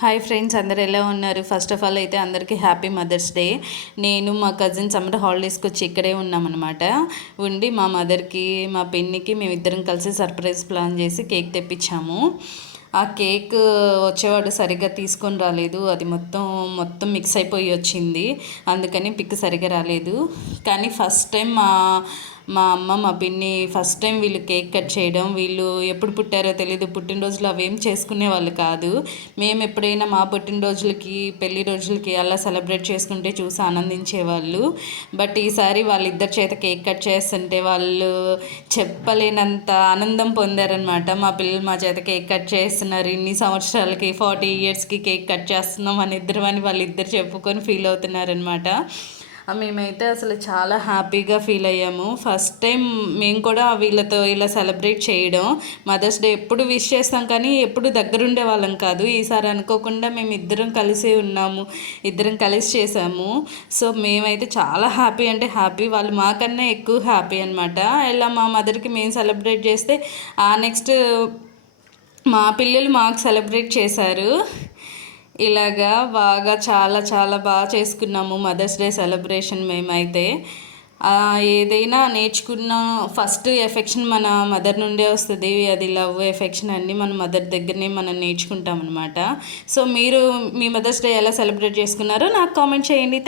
Hi friends, అందరు ఎలా ఉన్నారు? ఫస్ట్ ఆఫ్ ఆల్ అయితే అందరికీ హ్యాపీ మదర్స్ డే. నేను మా కజిన్ సమ్మర్ హాలిడేస్కి వచ్చి ఇక్కడే ఉన్నామన్నమాట. ఉండి మా మదర్కి మా పిన్నికి మేమిద్దరం కలిసి సర్ప్రైజ్ ప్లాన్ చేసి కేక్ తెప్పించాము. ఆ కేక్ వచ్చేవాడు సరిగ్గా తీసుకొని రాలేదు. అది మొత్తం మిక్స్ అయిపోయి వచ్చింది. అందుకని పిక్ సరిగ్గా రాలేదు. కానీ ఫస్ట్ టైం మా అమ్మ మా పిన్ని ఫస్ట్ టైం వీళ్ళు కేక్ కట్ చేయడం. వీళ్ళు ఎప్పుడు పుట్టారో తెలీదు, పుట్టినరోజులు అవేం చేసుకునే వాళ్ళు కాదు. మేము ఎప్పుడైనా మా పుట్టినరోజులకి పెళ్లి రోజులకి అలా సెలబ్రేట్ చేసుకుంటే చూసి ఆనందించేవాళ్ళు. బట్ ఈసారి వాళ్ళిద్దరి చేత కేక్ కట్ చేస్తుంటే వాళ్ళు చెప్పలేనంత ఆనందం పొందారనమాట. మా పిల్లలు మా చేత కేక్ కట్ చేస్తున్నారు, ఇన్ని సంవత్సరాలకి 40 ఇయర్స్కి కేక్ కట్ చేస్తున్నాం అని వాళ్ళిద్దరు చెప్పుకొని ఫీల్ అవుతున్నారనమాట. మేమైతే అసలు చాలా హ్యాపీగా ఫీల్ అయ్యాము. ఫస్ట్ టైం మేము కూడా వీళ్ళతో ఇలా సెలబ్రేట్ చేయడం. మదర్స్ డే ఎప్పుడు విష్ చేస్తాం కానీ ఎప్పుడు దగ్గరుండే వాళ్ళం కాదు. ఈసారి అనుకోకుండా మేము ఇద్దరం కలిసి ఉన్నాము, ఇద్దరం కలిసి చేసాము. సో మేమైతే చాలా హ్యాపీ అంటే హ్యాపీ, వాళ్ళు మాకన్నా ఎక్కువ హ్యాపీ అనమాట. ఇలా మా మదర్కి మేము సెలబ్రేట్ చేస్తే నెక్స్ట్ మా పిల్లలు మాకు సెలబ్రేట్ చేశారు. ఇలాగా బాగా చాలా బాగా చేసుకున్నాము మదర్స్ డే సెలబ్రేషన్. మేమైతే ఏదైనా నేర్చుకున్న ఫస్ట్ ఎఫెక్షన్ మన మదర్ నుండే వస్తుంది. అది లవ్ ఎఫెక్షన్ అన్నీ మన మదర్ దగ్గరనే మనం నేర్చుకుంటాం అనమాట. సో మీరు మీ మదర్స్ డే ఎలా సెలబ్రేట్ చేసుకున్నారో నాకు కామెంట్ చేయండి.